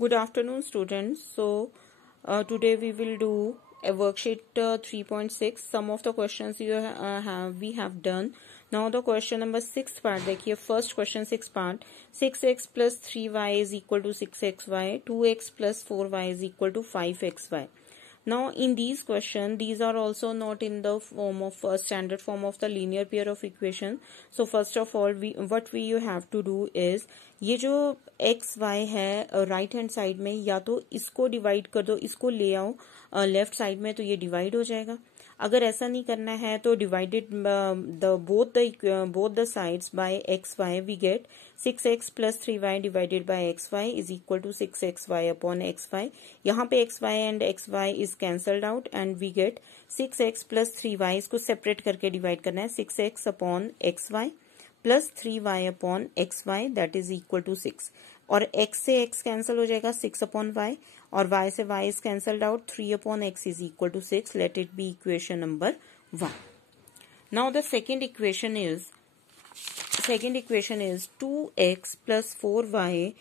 Good afternoon, students. Today we will do a worksheet 3.6. Some of the questions we have done. Now the question number 6 part. देखिए first question 6 part. 6x plus 3y is equal to 6xy. 2x plus 4y is equal to 5xy. Now in these questions, these are also not in the form of standard form of the linear pair of equation. So first of all, what we have to do is ये जो x Y है right hand side में, या तो इसको divide कर दो, इसको ले आओ लेफ्ट साइड में, तो ये डिवाइड हो जाएगा. अगर ऐसा नहीं करना है तो divided both the sides by x y, we get 6x plus 3y divided by xy is equal to 6xy upon xy. यहाँ पे xy and xy is cancelled out and we get 6x plus 3y. इसको separate करके divide करना है. 6x upon xy plus 3y upon xy that is equal to 6. और x से x cancel हो जाएगा 6 अपॉन y, और y से y is cancelled out. 3 upon x is equal to 6. Let it be equation number 1. Now the second equation is 2x plus 4y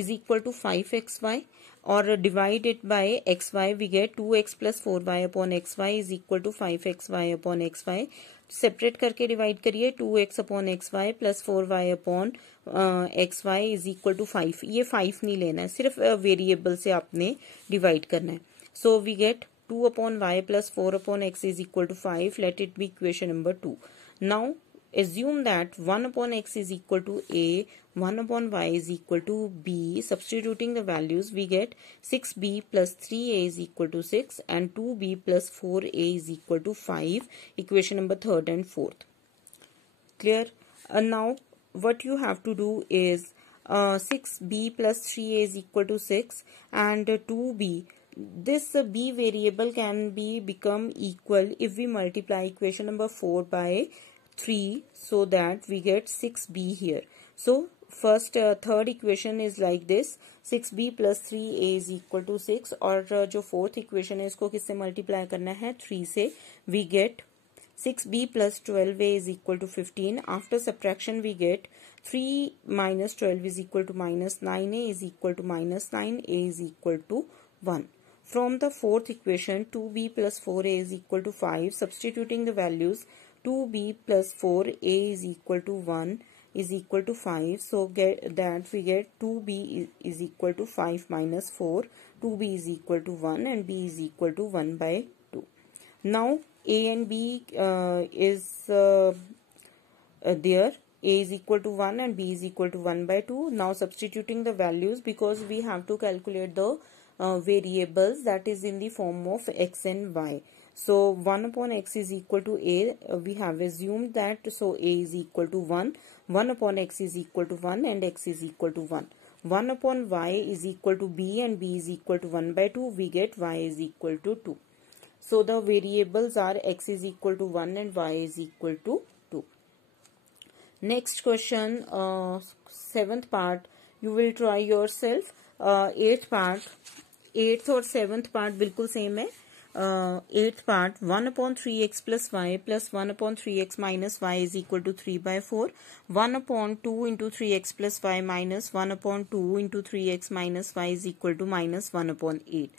is equal to 5xy, और divide it by xy we get 2x plus 4y upon xy is equal to 5xy upon xy. Separate करके divide करिए. 2x upon xy plus 4y upon xy is equal to 5. ये 5 नहीं लेना है, सिर्फ variable से आपने डिवाइड करना है. So we get 2 upon y plus 4 upon x is equal to 5. Let it be equation number 2. Now assume that 1 upon x is equal to a, 1 upon y is equal to b. Substituting the values, we get 6b plus 3a is equal to 6 and 2b plus 4a is equal to 5. Equation number 3rd and 4th. Clear? Now what you have to do is 6b plus 3a is equal to 6 and 2b. This b variable can become equal if we multiply equation number 4 by 3, so that we get 6b here. So first third equation is like this. 6b plus 3a is equal to 6, और जो fourth equation है इसको किससे multiply करना है? 3 से. We get 6b plus 12a is equal to 15. After subtraction we get 3 minus 12 is equal to minus 9a is equal to minus 9a is equal to 1. From the fourth equation, 2b plus 4a is equal to 5. Substituting the values, 2b plus 4a is equal to 1 is equal to 5. So we get 2b is equal to 5 minus 4. 2b is equal to 1 and b is equal to 1 by 2. Now a and b is there. A is equal to 1 and b is equal to 1 by 2. Now substituting the values, because we have to calculate the variables that is in the form of x and y. So 1 upon x is equal to a. We have assumed that, so a is equal to 1. 1 upon x is equal to 1 and x is equal to 1. 1 upon y is equal to b and b is equal to 1 by 2. We get y is equal to 2. So the variables are x is equal to 1 and y is equal to 2. Next question, 7th part, you will try yourself. 8th part, 8th और 7th part बिल्कुल same है. 8th part, 1 upon 3x plus y plus 1 upon 3x minus y is equal to 3 by 4. 1 upon 2 into 3x plus y minus 1 upon 2 into 3x minus y is equal to minus 1 upon 8.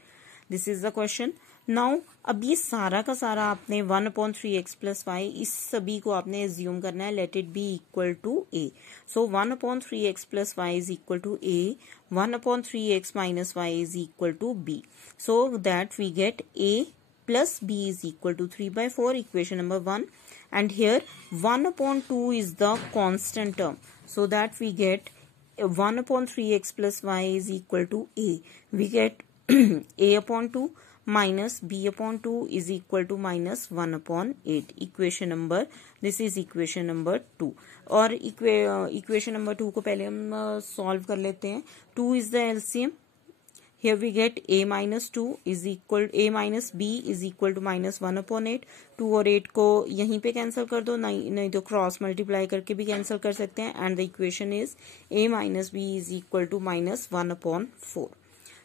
This is the question. Now अब ये सारा का सारा आपने 1 upon 3x plus y, इस सभी को आपने एज्यूम करना है. Let it be equal to a. सो 1 upon 3x plus y is equal to a. 1 upon 3x minus y is equal to b. So that we get a plus b is equal to 3 by 4. Equation number 1. And here 1 upon 2 is the constant term. So that we get 1 upon 3x plus y is equal to a. We get a upon 2 minus b upon 2 is equal to minus 1 upon 8. Equation number, this is equation number 2. और equation number 2 को पहले हम solve कर लेते हैं. 2 is the LCM. Here we get a minus 2 is equal, a minus b is equal to minus 1 upon 8. 2 और 8 को यहीं पे कैंसिल कर दो, नहीं तो क्रॉस मल्टीप्लाई करके भी कैंसिल कर सकते हैं. And the equation is a minus b is equal to minus 1 upon 4.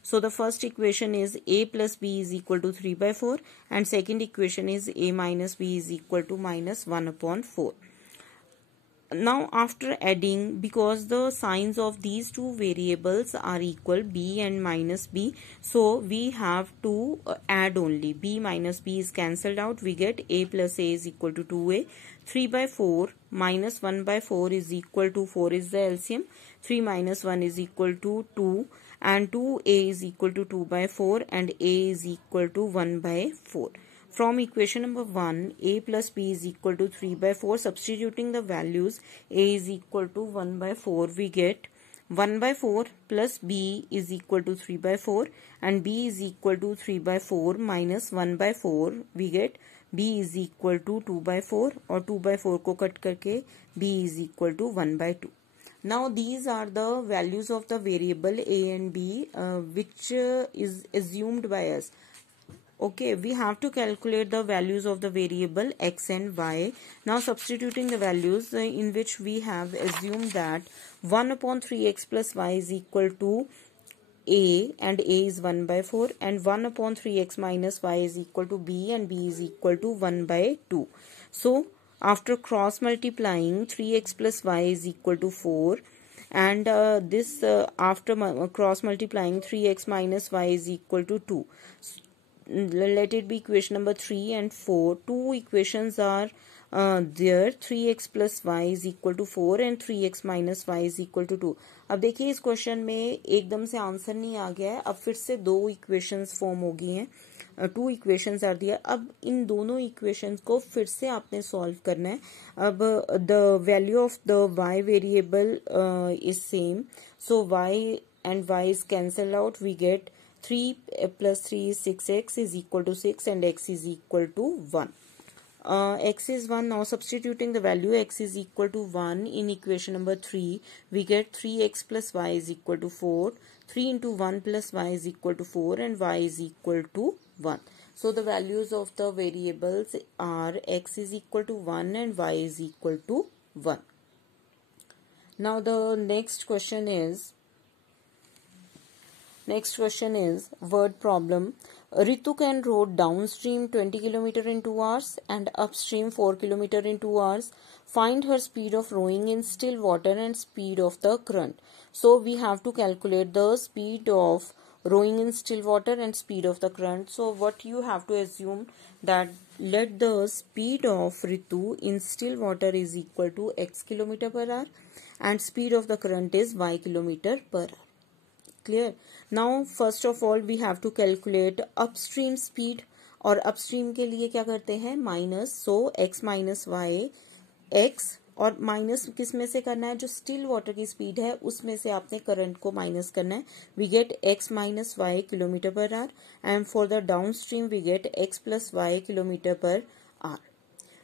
So the first equation is a plus b is equal to 3 by 4 and second equation is a minus b is equal to minus 1 upon 4. Now after adding, because the signs of these two variables are equal, b and minus b, so we have to add only. B minus b is cancelled out. We get a plus a is equal to 2a. 3 by 4 minus 1 by 4 is equal to 4 is the LCM. 3 minus 1 is equal to 2, and 2a is equal to 2 by 4, and a is equal to 1 by 4. From equation number 1, a plus b is equal to 3 by 4. Substituting the values, a is equal to 1 by 4, we get 1 by 4 plus b is equal to 3 by 4, and b is equal to 3 by 4 minus 1 by 4, we get b is equal to 2 by 4, और 2 by 4 को cut करके b is equal to 1 by 2. Now these are the values of the variable a and b which is assumed by us. Okay, we have to calculate the values of the variable x and y. Now substituting the values in which we have assumed that 1 upon 3x plus y is equal to a, and a is 1 by 4, and 1 upon 3x minus y is equal to b, and b is equal to 1 by 2. So after cross multiplying, 3x plus y is equal to 4, and after cross multiplying, 3x minus y is equal to 2. Let it be equation number 3 and 4. Two equations are there. 3x plus y is equal to 4 and 3x minus y is equal to 2. अब देखिए इस question में एकदम से answer नहीं आ गया है. अब फिर से दो इक्वेशंस फॉर्म हो गई हैं. 2 इक्वेशंस आर दिया. अब इन दोनों इक्वेशंस को फिर से आपने सॉल्व करना है. अब the value of the y variable is same, so y and y is cancelled out. We get 3 plus 3 is 6x is equal to 6, and x is equal to 1. X is 1. Now substituting the value x is equal to 1 in equation number 3, we get 3x plus y is equal to 4. 3 into 1 plus y is equal to 4, and y is equal to 1. So the values of the variables are x is equal to 1 and y is equal to 1. Now the next question is word problem. Ritu can row downstream 20 km in 2 hours and upstream 4 km in 2 hours. Find her speed of rowing in still water and speed of the current. So we have to calculate the speed of rowing in still water and speed of the current. So what you have to assume that let the speed of Ritu in still water is equal to x km per hour and speed of the current is y km per hour. Clear? Now first of all we have to calculate upstream speed, और upstream के लिए क्या करते हैं minus. सो x minus Y, x और minus किस में से करना है, जो स्टिल वाटर की स्पीड है उसमें से आपने करंट को माइनस करना है. We get x minus y kilometre per hour, and for the downstream we get x plus y kilometre per hour.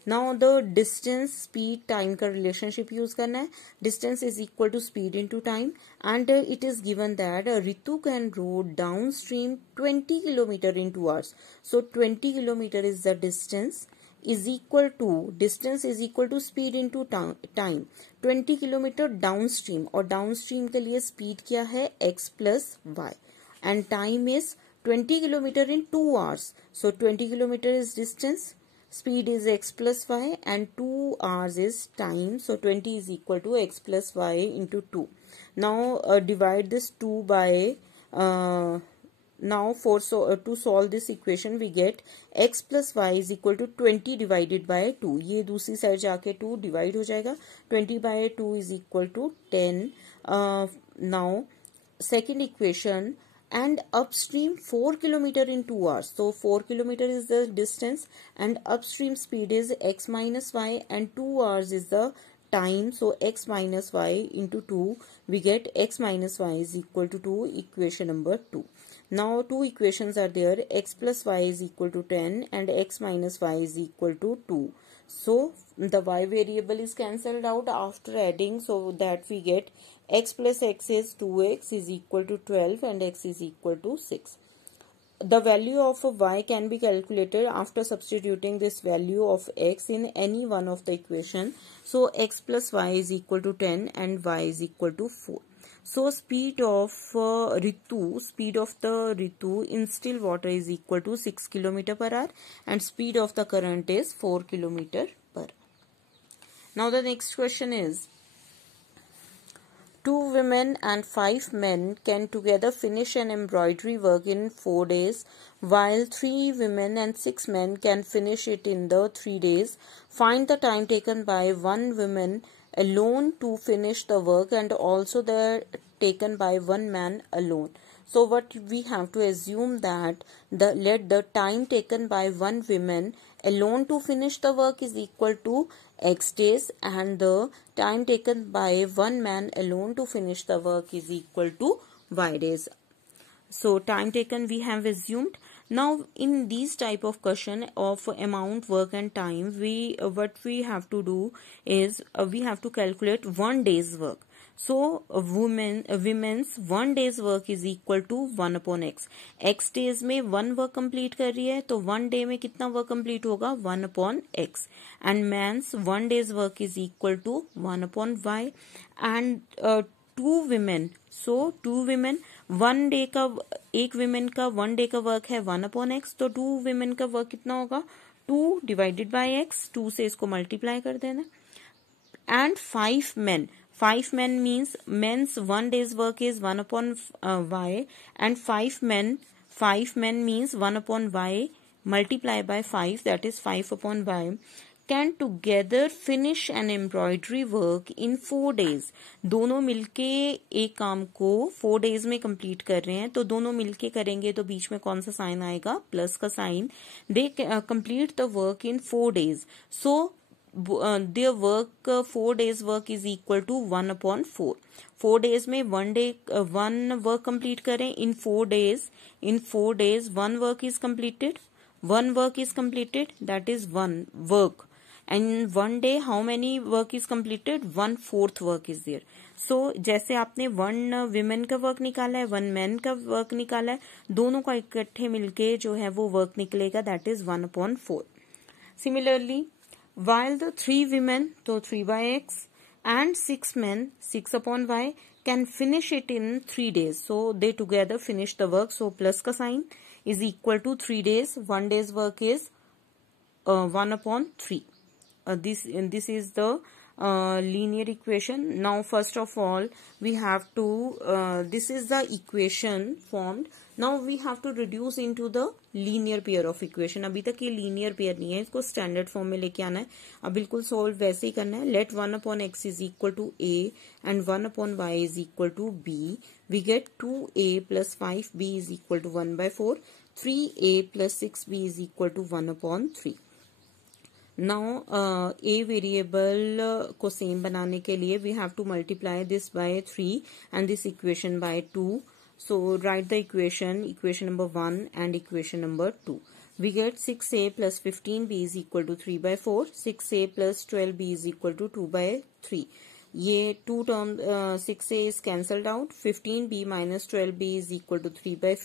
Now the distance speed time का relationship use करना है. Distance is equal to speed into time, and it is given that Ritu can row downstream 20 kilometre in 2 hours. So 20 kilometre is the distance is equal to distance is equal to speed into time. 20 kilometre downstream, और downstream के लिए speed क्या है x plus y, and time is 20 kilometre in 2 hours. So 20 kilometre is distance, speed is x plus y, and 2 hours is time. So 20 is equal to x plus y into 2. Now divide this 2 by now to solve this equation we get x plus y is equal to 20 divided by 2. ये दूसरी side जाके 2 divide हो जाएगा. 20 by 2 is equal to 10. Now second equation, and upstream 4 kilometer in 2 hours. So 4 kilometer is the distance, and upstream speed is x minus y, and 2 hours is the time. So x minus y into 2, we get x minus y is equal to 2, equation number 2. Now two equations are there. X plus y is equal to 10 and x minus y is equal to 2. So the y variable is cancelled out after adding, so that we get x plus x is 2x is equal to 12 and x is equal to 6. The value of y can be calculated after substituting this value of x in any one of the equation. So x plus y is equal to 10 and y is equal to 4. So speed of the Ritu in still water is equal to 6 km per hour, and speed of the current is 4 km per hour. Now the next question is, 2 women and 5 men can together finish an embroidery work in 4 days, while 3 women and 6 men can finish it in the 3 days. Find the time taken by 1 woman alone to finish the work and also the taken by 1 man alone. So what we have to assume that let the time taken by 1 woman alone to finish the work is equal to x days, and the time taken by 1 man alone to finish the work is equal to y days. So time taken we have assumed. Now in these type of question of amount, work and time, what we have to do is we have to calculate 1 day's work. So women's 1 day's work is equal to 1 upon x. x days में 1 work complete कर रही है, तो 1 day में कितना work complete होगा, 1 upon x. And man's 1 day's work is equal to 1 upon y. एंड 2 women, so 2 women 1 day का, एक women का 1 डे का वर्क है 1 upon x, तो 2 women का वर्क कितना होगा, 2 डिवाइडेड बाय x, 2 से इसको मल्टीप्लाई कर देना. And 5 men means men's 1 day's work is 1 upon y, and 5 men means 1 upon y multiply by 5, that is 5 upon y, can together finish an embroidery work in 4 days. दोनों मिलके एक काम को 4 days में कंप्लीट कर रहे हैं, तो दोनों मिलके करेंगे तो बीच में कौन सा साइन आएगा, प्लस का sign. They complete the work in 4 days. So their work 4 days work is equal to 1 upon 4. 4 days में 1 work complete करें in 4 days. In 4 days 1 work is completed. 1 work is completed, that is 1 work. And 1 day how many work is completed, 1/4 work is there. So जैसे आपने 1 women का work निकाला है, 1 men का work निकाला है, दोनों का इकट्ठे मिलके जो है वो वर्क निकलेगा, that is 1 upon 4. Similarly, while the 3 women, so 3 by x, and 6 men, 6 upon y, can finish it in 3 days. So they together finish the work. So plus ka sign is equal to 3 days. 1 day's work is 1 upon 3. This is the linear equation. Now first of all we have to this is the equation formed. Now we have to reduce into the linear pair of equation. अभी तक ये linear pair नहीं है, इसको standard form में लेके आना है. अब बिल्कुल solve वैसे ही करना है. Let 1 upon x is equal to a and 1 upon y is equal to b. We get 2a plus 5b is equal to 1 by 4. 3a plus 6b is equal to 1 upon 3. Now a variable को same बनाने के लिए we have to multiply this by 3 and this equation by 2. So write the equation number 1 and equation number 2. We get 6a plus 15b is equal to 3 by 4. 6a plus 12b is equal to 2 by 3. ये 2 term 6a is cancelled out. 15b minus 12b is equal to 3 by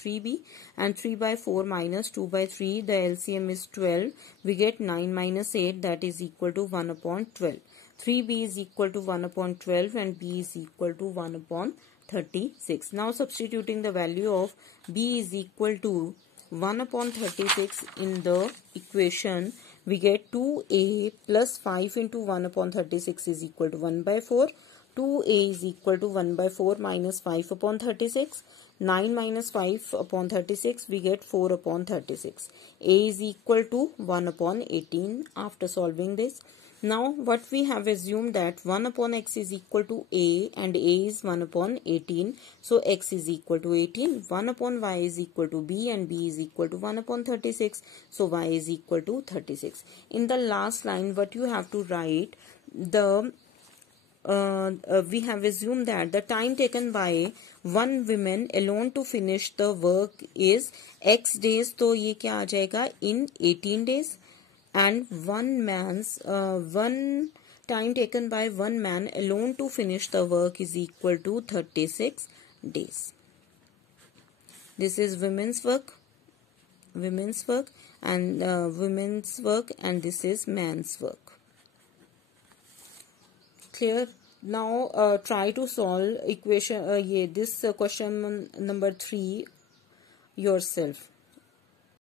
3b, and 3 by 4 minus 2 by 3. The LCM is 12. We get 9 minus 8, that is equal to 1 upon 12. 3b is equal to 1 upon 12 and b is equal to 1 upon 36. Now substituting the value of b is equal to 1 upon 36 in the equation, we get 2a plus 5 into 1 upon 36 is equal to 1 by 4. 2a is equal to 1 by 4 minus 5 upon 36. 9 minus 5 upon 36, we get 4 upon 36. A is equal to 1 upon 18 after solving this. Now what we have assumed that 1 upon x is equal to a and a is 1 upon 18. So x is equal to 18. 1 upon y is equal to b and b is equal to 1 upon 36. So y is equal to 36. In the last line what you have to write, we have assumed that the time taken by 1 woman alone to finish the work is x days. तो ये क्या आ जाएगा, in 18 days. And one time taken by 1 man alone to finish the work is equal to 36 days. This is women's work, and women's work, and this is man's work. Clear? Now try to solve equation this question number 3 yourself.